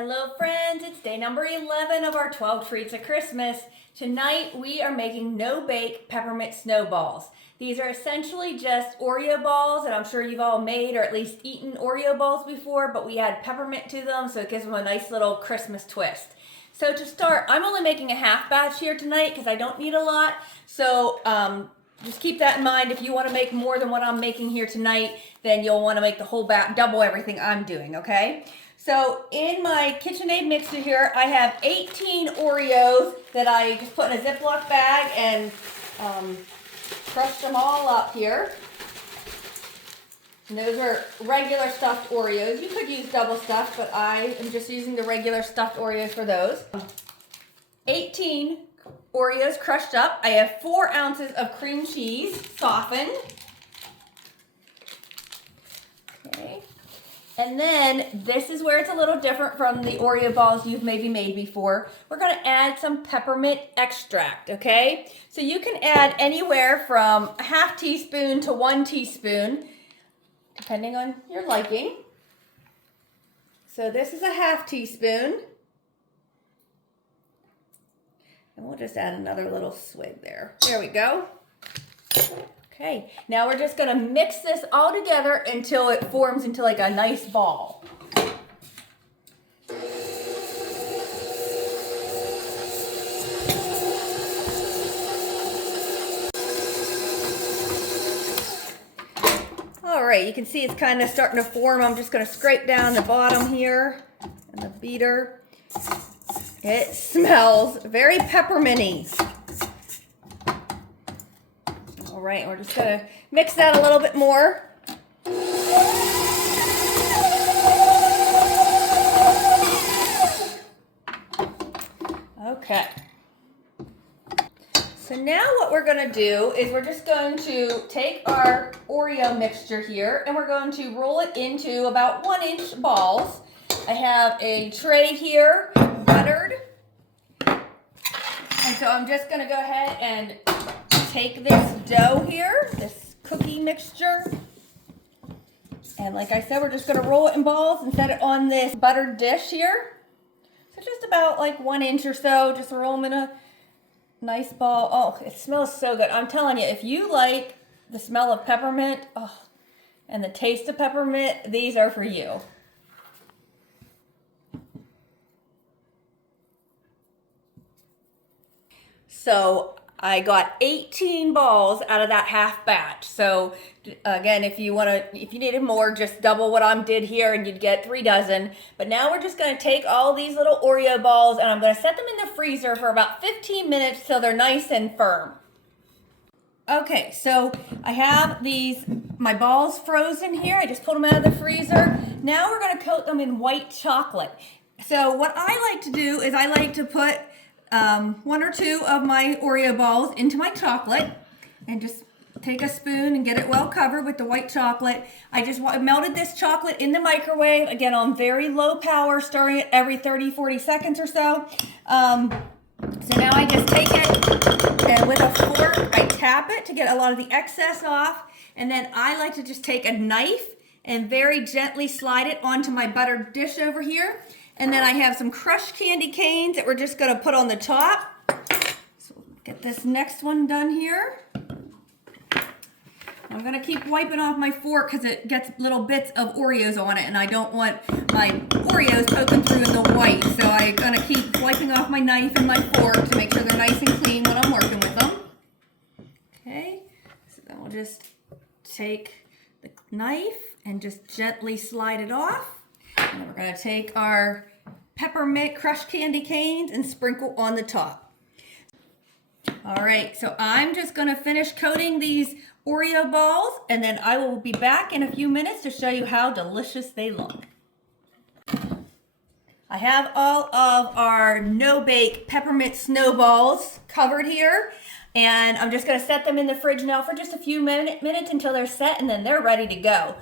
Hello friends, it's day number 11 of our 12 treats of Christmas. Tonight we are making no-bake peppermint snowballs. These are essentially just Oreo balls, and I'm sure you've all made or at least eaten Oreo balls before, but we add peppermint to them so it gives them a nice little Christmas twist. So to start, I'm only making a half batch here tonight because I don't need a lot. So just keep that in mind. If you want to make more than what I'm making here tonight, then you'll want to make the whole batch, double everything I'm doing, okay? So in my KitchenAid mixer here, I have 18 Oreos that I just put in a Ziploc bag and crushed them all up here. And those are regular stuffed Oreos. You could use double stuffed, but I am just using the regular stuffed Oreos for those. 18 Oreos crushed up. I have 4 ounces of cream cheese softened. Okay. And then this is where it's a little different from the Oreo balls you've maybe made before. We're going to add some peppermint extract, okay? So you can add anywhere from a half teaspoon to 1 teaspoon, depending on your liking. So this is a half teaspoon. And we'll just add another little swig there. There we go. Okay, now we're just gonna mix this all together until it forms into like a nice ball. All right, you can see it's kind of starting to form. I'm just gonna scrape down the bottom here and the beater. It smells very pepperminty. All right, we're just gonna mix that a little bit more. Okay. So now what we're gonna do is we're just going to take our Oreo mixture here and we're going to roll it into about 1-inch balls. I have a tray here, buttered. And so I'm just gonna go ahead and take this dough here, this cookie mixture, and like I said, we're just going to roll it in balls and set it on this buttered dish here. So just about like 1 inch or so, just roll them in a nice ball. Oh, it smells so good. I'm telling you, if you like the smell of peppermint and the taste of peppermint, these are for you. So I got 18 balls out of that half batch. So again, if you needed more, just double what I did here and you'd get 3 dozen. But now we're just gonna take all these little Oreo balls and I'm gonna set them in the freezer for about 15 minutes till they're nice and firm. Okay, so I have my balls frozen here. I just pulled them out of the freezer. Now we're gonna coat them in white chocolate. So what I like to do is I like to put 1 or 2 of my Oreo balls into my chocolate and just take a spoon and get it well covered with the white chocolate. I just melted this chocolate in the microwave, again on very low power, stirring it every 30-40 seconds or so. So now I just take it and with a fork I tap it to get a lot of the excess off, and then I like to just take a knife and very gently slide it onto my buttered dish over here. And then I have some crushed candy canes that we're just gonna put on the top. So get this next one done here. I'm gonna keep wiping off my fork because it gets little bits of Oreos on it and I don't want my Oreos poking through in the white. So I'm gonna keep wiping off my knife and my fork to make sure they're nice and clean when I'm working with them. Okay, so then we'll just take the knife and just gently slide it off. And then we're going to take our peppermint crushed candy canes and sprinkle on the top. All right, so I'm just going to finish coating these Oreo balls, and then I will be back in a few minutes to show you how delicious they look. I have all of our no-bake peppermint snowballs covered here, and I'm just going to set them in the fridge now for just a few minutes until they're set, and then they're ready to go.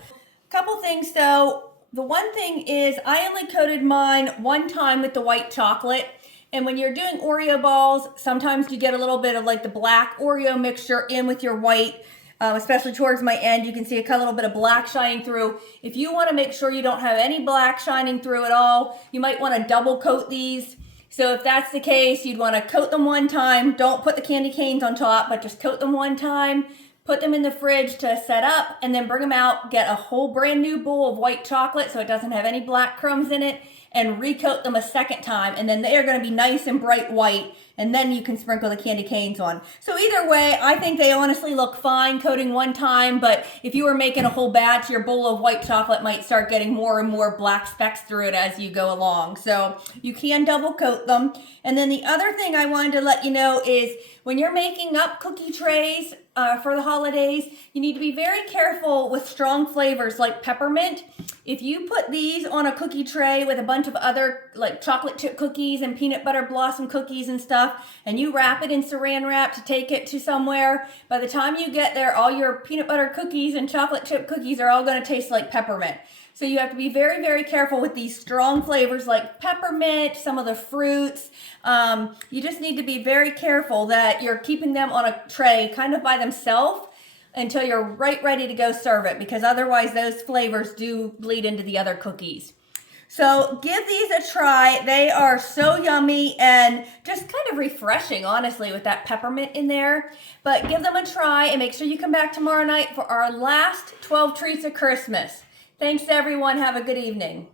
Couple things though. The one thing is I only coated mine 1 time with the white chocolate. And when you're doing Oreo balls, sometimes you get a little bit of like the black Oreo mixture in with your white. especially towards my end. You can see a little bit of black shining through. If you want to make sure you don't have any black shining through at all, you might want to double coat these. So if that's the case, you'd want to coat them one time. Don't put the candy canes on top, but just coat them one time. Put them in the fridge to set up, and then bring them out. Get a whole brand new bowl of white chocolate so it doesn't have any black crumbs in it, and recoat them a second time, and then they are going to be nice and bright white, and then you can sprinkle the candy canes on. So either way, I think they honestly look fine coating one time, but if you were making a whole batch, your bowl of white chocolate might start getting more and more black specks through it as you go along. So you can double coat them. And then the other thing I wanted to let you know is when you're making up cookie trays for the holidays, you need to be very careful with strong flavors like peppermint. If you put these on a cookie tray with a bunch of other like chocolate chip cookies and peanut butter blossom cookies and stuff, and you wrap it in saran wrap to take it to somewhere, by the time you get there, all your peanut butter cookies and chocolate chip cookies are all going to taste like peppermint. So you have to be very, very careful with these strong flavors like peppermint, some of the fruits. You just need to be very careful that you're keeping them on a tray kind of by themselves until you're right ready to go serve it, because otherwise those flavors do bleed into the other cookies. So give these a try. They are so yummy and just kind of refreshing, honestly, with that peppermint in there. But give them a try and make sure you come back tomorrow night for our last 12 treats of Christmas. Thanks, everyone. Have a good evening.